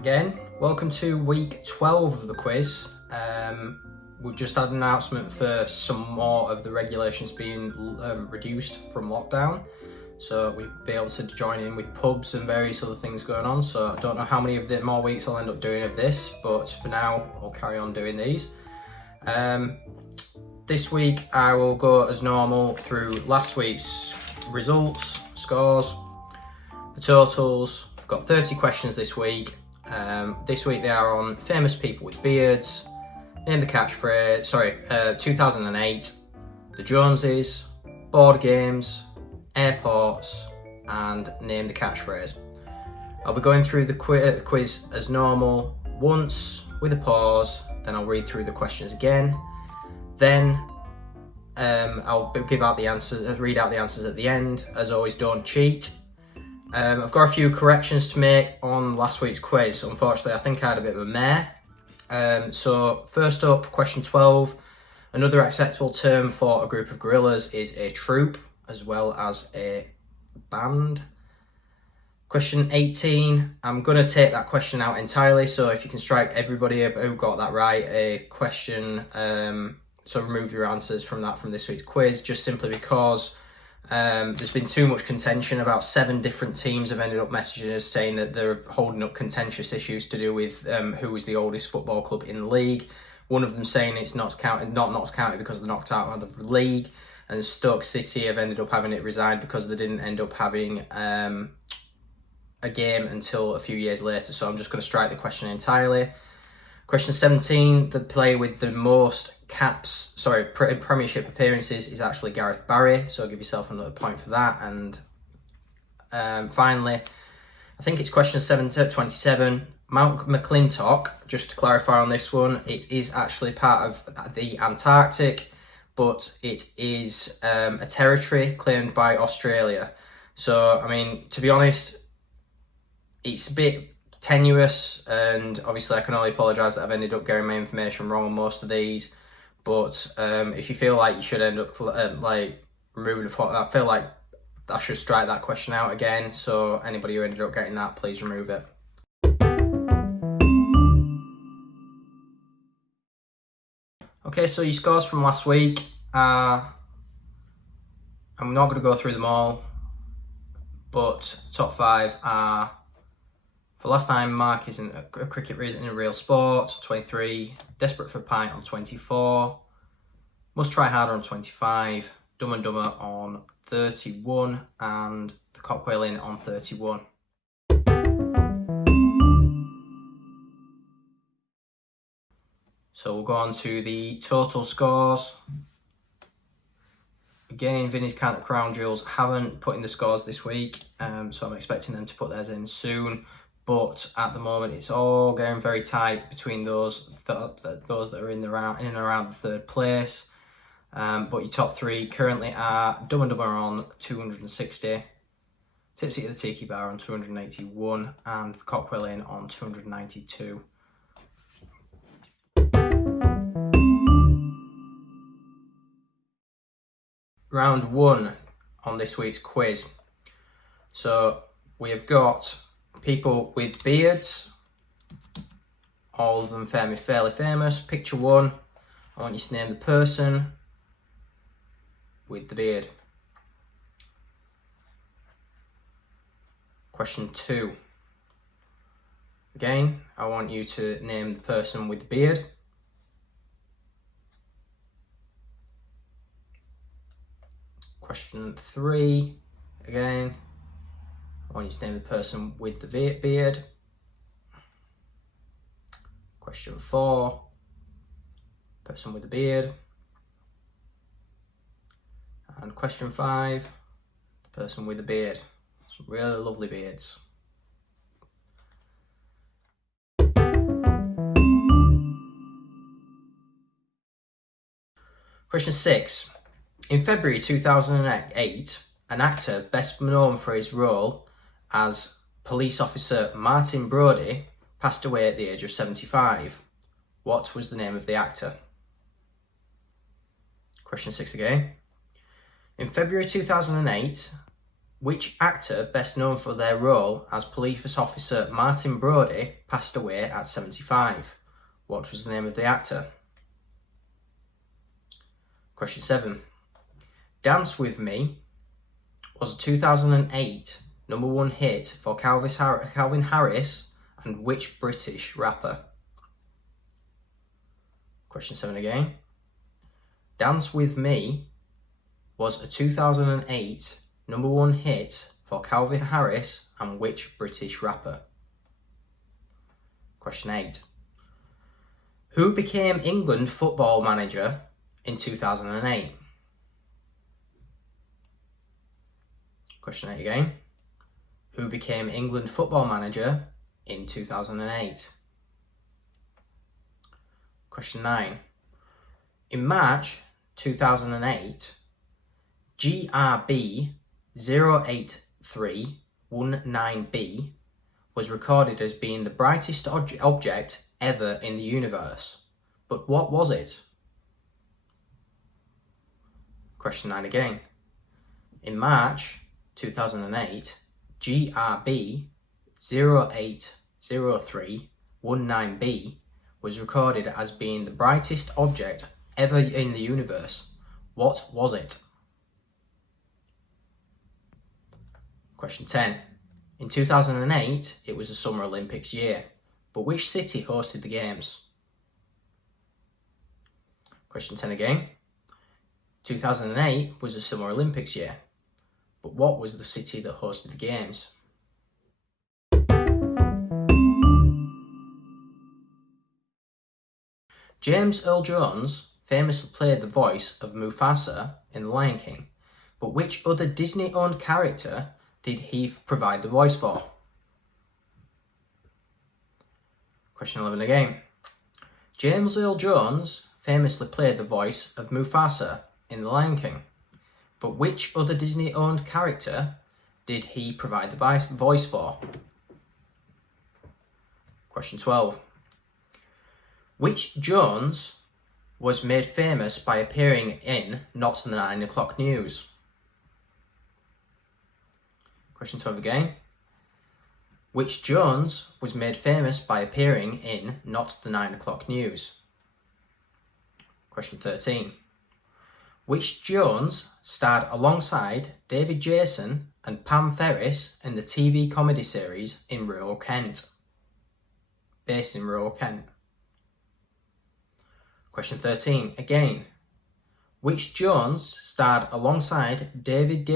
Again, welcome to week 12 of the quiz. We've just had an announcement for some more of the regulations being reduced from lockdown, so we'll be able to join in with pubs and various other things going on. So I don't know how many of the more weeks I'll end up doing of this, but for now I'll carry on doing these. This week I will go as normal through last week's results, scores, the totals. I've got 30 questions this week. This week they are on famous people with beards, name the catchphrase, 2008, the Joneses, board games, airports, and name the catchphrase. I'll be going through the quiz as normal once with a pause, then I'll read through the questions again, then I'll read out the answers at the end. As always, don't cheat. I've got a few corrections to make on last week's quiz. Unfortunately, I think I had a bit of a mare. So first up, question 12. Another acceptable term for a group of gorillas is a troop, as well as a band. Question 18, I'm going to take that question out entirely, so if you can strike everybody who got that right, a question, so remove your answers from this week's quiz, just simply because there's been too much contention. About 7 different teams have ended up messaging us saying that they're holding up contentious issues to do with who is the oldest football club in the league. One of them saying it's not Notts County because they're knocked out of the league, and Stoke City have ended up having it resigned because they didn't end up having a game until a few years later. So I'm just going to strike the question entirely. Question 17, the player with the most Premiership appearances is actually Gareth Barry, so give yourself another point for that. And finally, I think it's question 27, Mount McClintock, just to clarify on this one, it is actually part of the Antarctic, but it is a territory claimed by Australia. So, I mean, to be honest, it's a bit tenuous, and obviously I can only apologise that I've ended up getting my information wrong on most of these. But if you feel like you should end up removing the photo, I feel like I should strike that question out again. So anybody who ended up getting that, please remove it. Okay, so your scores from last week are, I'm not going to go through them all, but top 5 are: for last time, Mark isn't a cricket isn't a real sport, 23. Desperate for a pint on 24. Must try harder on 25. Dumb and Dumber on 31. And the Cock Whaling on 31. So we'll go on to the total scores. Again, Vinny's Counter Crown Jewels haven't put in the scores this week, so I'm expecting them to put theirs in soon. But at the moment, it's all getting very tight between those that are in and around the third place. But your top 3 currently are Dumb and Dumber on 260, Tipsy at the Tiki Bar on 281, and the Cock Whaling on 292. Round 1 on this week's quiz. So we have got people with beards, all of them fairly famous. Picture 1, I want you to name the person with the beard. Question 2, again, I want you to name the person with the beard. Question 3, again, I want you to name the person with the beard. Question 4, person with the beard. And question 5, the person with the beard. Some really lovely beards. Question 6. In February 2008, an actor best known for his role as police officer Martin Brody passed away at the age of 75. What was the name of the actor? Question 6 again. In February 2008, Which actor, best known for their role as police officer Martin Brody, passed away at 75? What was the name of the actor? Question 7. Dance With Me was a 2008 #1 hit for Calvin Harris and which British rapper? Question 7 again. Dance With Me was a 2008 #1 hit for Calvin Harris and which British rapper? Question 8. Who became England football manager in 2008? Question 8 again. Who became England football manager in 2008? Question 9. In March 2008, GRB 08319b was recorded as being the brightest object ever in the universe. But what was it? Question 9 again. In March 2008, GRB 0803119b was recorded as being the brightest object ever in the universe. What was it? Question 10. In 2008, it was the Summer Olympics year, but which city hosted the Games? Question 10 again. 2008 was the Summer Olympics year, but what was the city that hosted the Games? James Earl Jones famously played the voice of Mufasa in The Lion King, but which other Disney-owned character did he provide the voice for? Question 11 again. James Earl Jones famously played the voice of Mufasa in The Lion King, but which other Disney-owned character did he provide the voice for? Question 12. Which Jones was made famous by appearing in Not the 9 O'Clock News? Question 12 again. Which Jones was made famous by appearing in Not the 9 O'Clock News? Question 13. Which Jones starred alongside David Jason and Pam Ferris in the TV comedy series In Rural Kent? Based in rural Kent. Question 13, again. Which Jones starred alongside David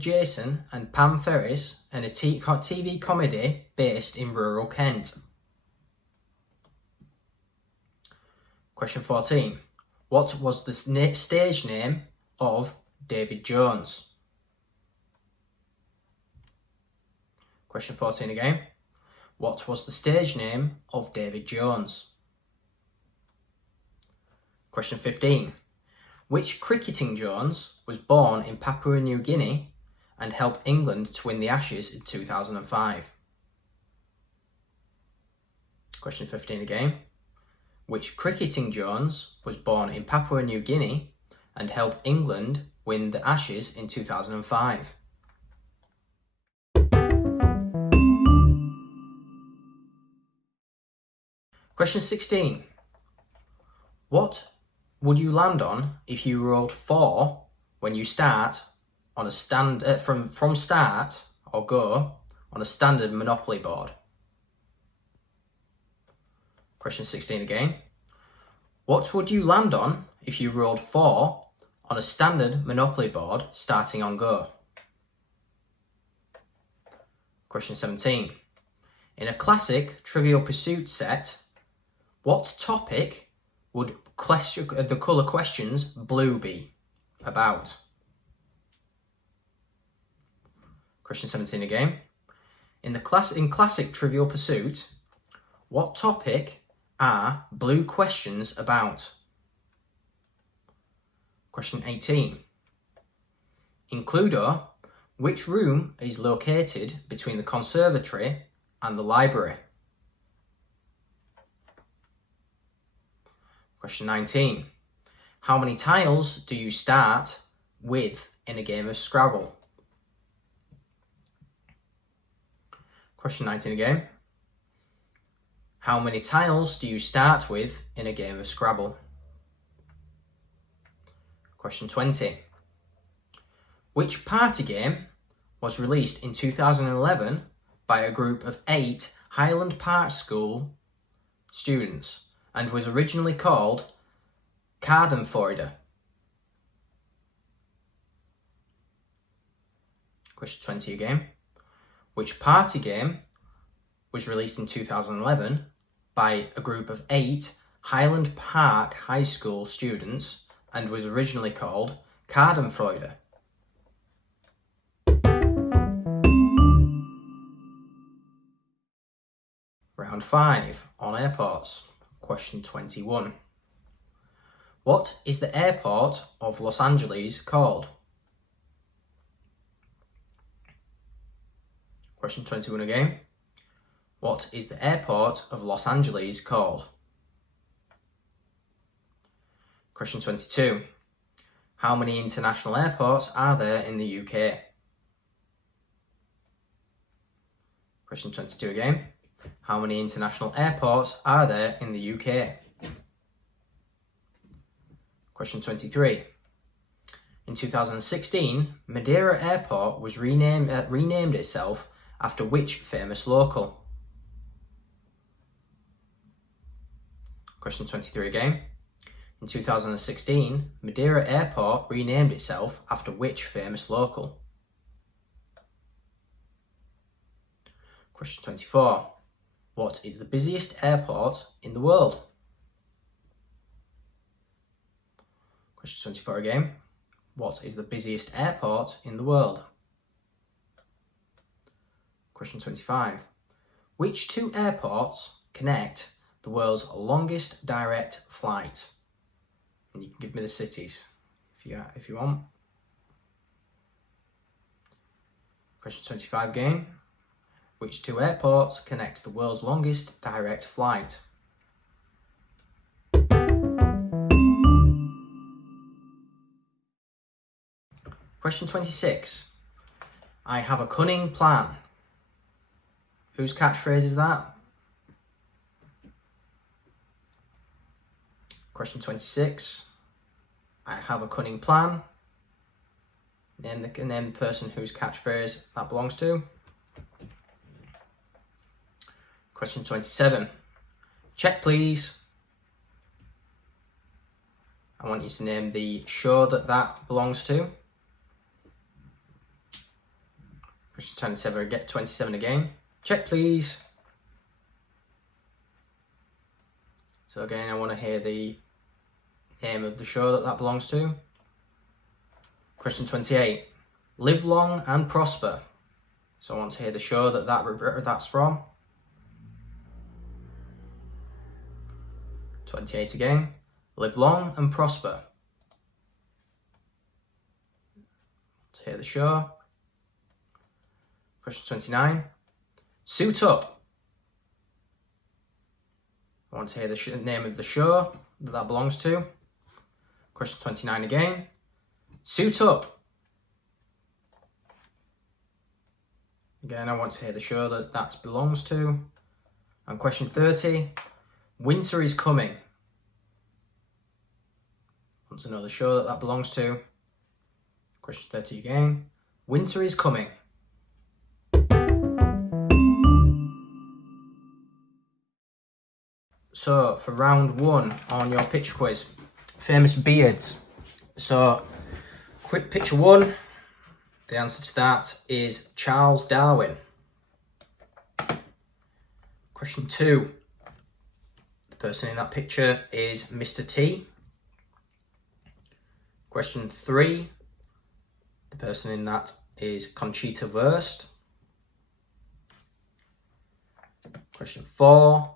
Jason and Pam Ferris in a TV comedy based in rural Kent? Question 14. What was the stage name of David Jones? Question 14 again. What was the stage name of David Jones? Question 15. Which cricketing Jones was born in Papua New Guinea and helped England to win the Ashes in 2005? Question 15 again. Which cricketing Jones was born in Papua New Guinea and helped England win the Ashes in 2005? Question 16. What would you land on if you rolled 4 when you start on a from start or go on a standard Monopoly board? Question 16 again. What would you land on if you rolled 4 on a standard Monopoly board starting on go? Question 17. In a classic Trivial Pursuit set, what topic would the colour questions blue be about? Question 17 again. In classic Trivial Pursuit, what topic are blue questions about? Question 18. In Cluedo, which room is located between the conservatory and the library? Question 19. How many tiles do you start with in a game of Scrabble? Question 19 again. How many tiles do you start with in a game of Scrabble? Question 20. Which party game was released in 2011 by a group of 8 Highland Park School students and was originally called Cardenfoider? Question 20 again. Which party game was released in 2011 by a group of 8 Highland Park High School students and was originally called Cardenfoider? Round 5 on airports. Question 21. What is the airport of Los Angeles called? Question 21 again. What is the airport of Los Angeles called? Question 22. How many international airports are there in the UK? Question 22 again. How many international airports are there in the UK? Question 23. In 2016, Madeira Airport was renamed itself after which famous local? Question 23 again. In 2016, Madeira Airport renamed itself after which famous local? Question 24. What is the busiest airport in the world? Question 24 again. What is the busiest airport in the world? Question 25. Which 2 airports connect the world's longest direct flight? And you can give me the cities if you want. Question 25 again. Which 2 airports connect the world's longest direct flight? Question 26. I have a cunning plan. Whose catchphrase is that? Question 26. I have a cunning plan. Name the person whose catchphrase that belongs to. Question 27. Check, please. I want you to name the show that belongs to. Question 27 again. Check, please. So again, I want to hear the name of the show that belongs to. Question 28. Live long and prosper. So I want to hear the show that's from. 28 again. Live long and prosper. To hear the show. Question 29. Suit up. I want to hear the name of the show that belongs to. Question 29 again. Suit up. Again, I want to hear the show that belongs to. And question 30. Winter is coming. I want to know the show that belongs to. Question 30 again. Winter is coming. So for round 1 on your picture quiz, famous beards. So quick picture 1, the answer to that is Charles Darwin. Question 2, the person in that picture is Mr. T. Question 3, the person in that is Conchita Wurst. Question 4,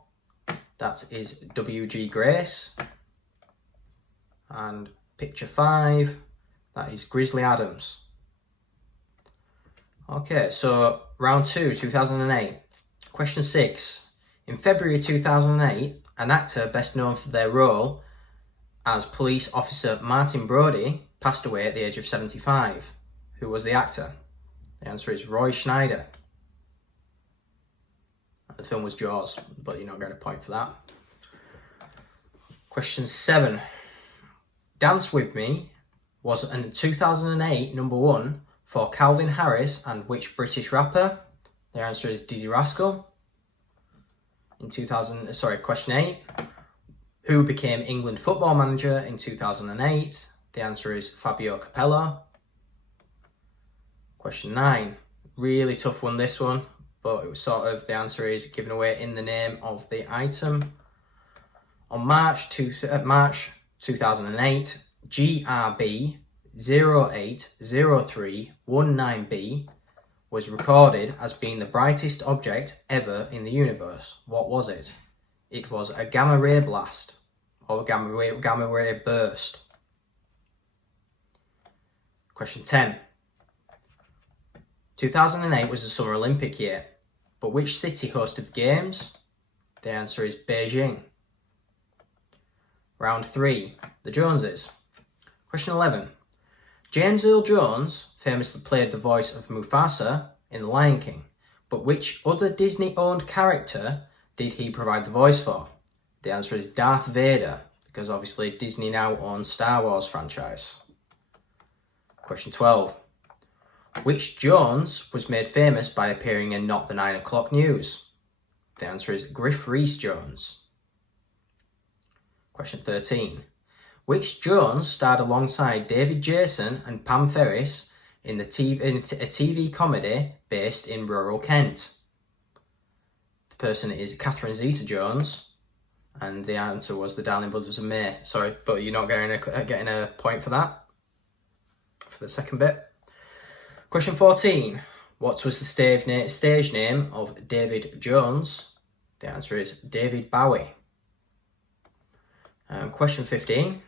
that is W.G. Grace. And picture 5, that is Grizzly Adams. Okay, so round 2, 2008. Question 6. In February 2008, an actor best known for their role as police officer Martin Brody passed away at the age of 75. Who was the actor? The answer is Roy Schneider. The film was Jaws, but you're not getting a point for that. Question 7. Dance With Me was a 2008 number 1 for Calvin Harris and which British rapper? The answer is Dizzy Rascal. Question 8. Who became England football manager in 2008? The answer is Fabio Capello. Question 9. Really tough one, this one, but it was the answer is given away in the name of the item. On March 2008, GRB 080319b was recorded as being the brightest object ever in the universe. What was it? It was a gamma ray blast, or gamma ray burst. Question 10. 2008 was the Summer Olympic year, but which city hosted the Games? The answer is Beijing. Round 3, the Joneses. Question 11. James Earl Jones famously played the voice of Mufasa in The Lion King, but which other Disney-owned character did he provide the voice for? The answer is Darth Vader, because obviously Disney now owns Star Wars franchise. Question 12. Which Jones was made famous by appearing in Not the 9 O'Clock News? The answer is Griff Rhys-Jones. Question 13. Which Jones starred alongside David Jason and Pam Ferris in a TV comedy based in rural Kent? The person is Catherine Zeta-Jones, and the answer was The Darling Brothers of May. Sorry, but you're not getting a point for that, for the second bit. Question 14. What was the stage name of David Jones? The answer is David Bowie. Question 15.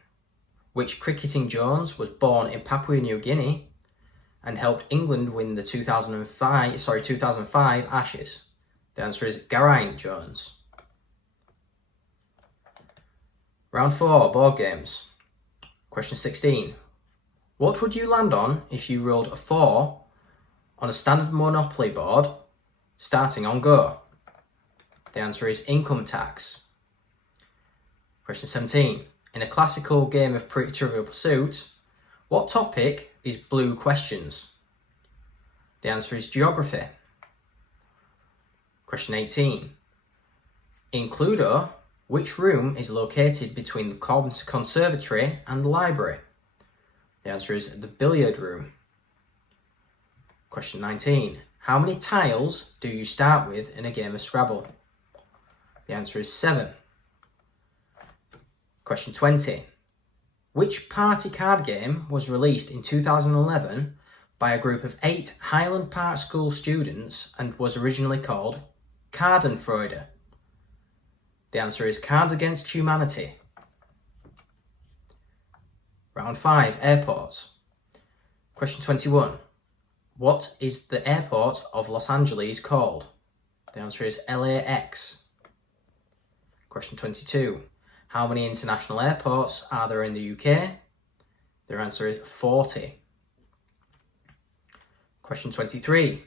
Which cricketing Jones was born in Papua New Guinea and helped England win the 2005 Ashes? The answer is Geraint Jones. Round 4, board games. Question 16. What would you land on if you rolled a 4 on a standard Monopoly board starting on go? The answer is income tax. Question 17. In a classical game of Trivial Pursuit, what topic is blue questions? The answer is geography. Question 18. In Cluedo, which room is located between the conservatory and the library? The answer is the billiard room. Question 19. How many tiles do you start with in a game of Scrabble? The answer is 7. Question 20. Which party card game was released in 2011 by a group of 8 Highland Park School students and was originally called Cardenfreude? The answer is Cards Against Humanity. Round 5, airports. Question 21. What is the airport of Los Angeles called? The answer is LAX. Question 22. How many international airports are there in the UK? Their answer is 40. Question 23.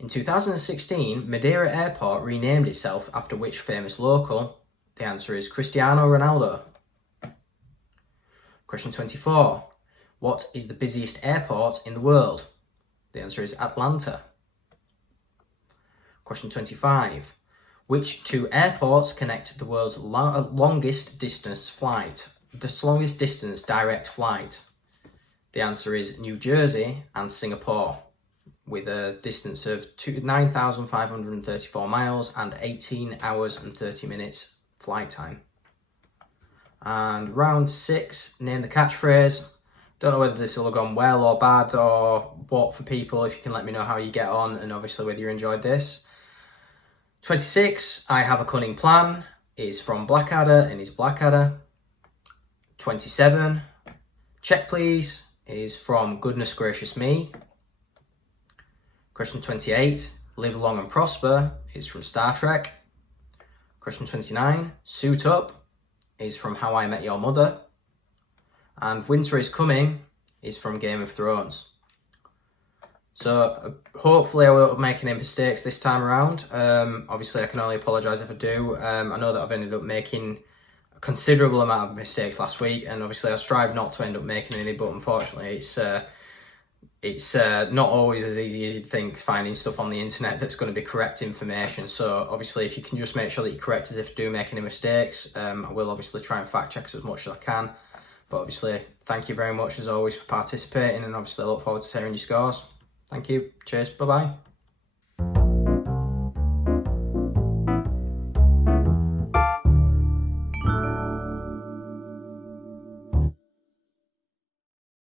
In 2016, Madeira Airport renamed itself after which famous local? The answer is Cristiano Ronaldo. Question 24. What is the busiest airport in the world? The answer is Atlanta. Question 25. Which 2 airports connect the world's longest distance direct flight? The answer is New Jersey and Singapore, with a distance of 9,534 miles and 18 hours and 30 minutes flight time. And round 6, name the catchphrase. Don't know whether this will have gone well or bad or what for people. If you can let me know how you get on and obviously whether you enjoyed this. 26, I have a cunning plan, is from Blackadder and is Blackadder. 27, check please, is from Goodness Gracious Me. Question 28, live long and prosper, is from Star Trek. Question 29, suit up, is from How I Met Your Mother. And winter is coming, is from Game of Thrones. So hopefully I won't make any mistakes this time around. Obviously I can only apologise if I do. I know that I've ended up making a considerable amount of mistakes last week, and obviously I strive not to end up making any, but unfortunately it's not always as easy as you'd think, finding stuff on the internet that's going to be correct information. So obviously if you can just make sure that you correct us if you do make any mistakes, I will obviously try and fact check as much as I can. But obviously thank you very much as always for participating, and obviously I look forward to hearing your scores. Thank you. Cheers. Bye-bye.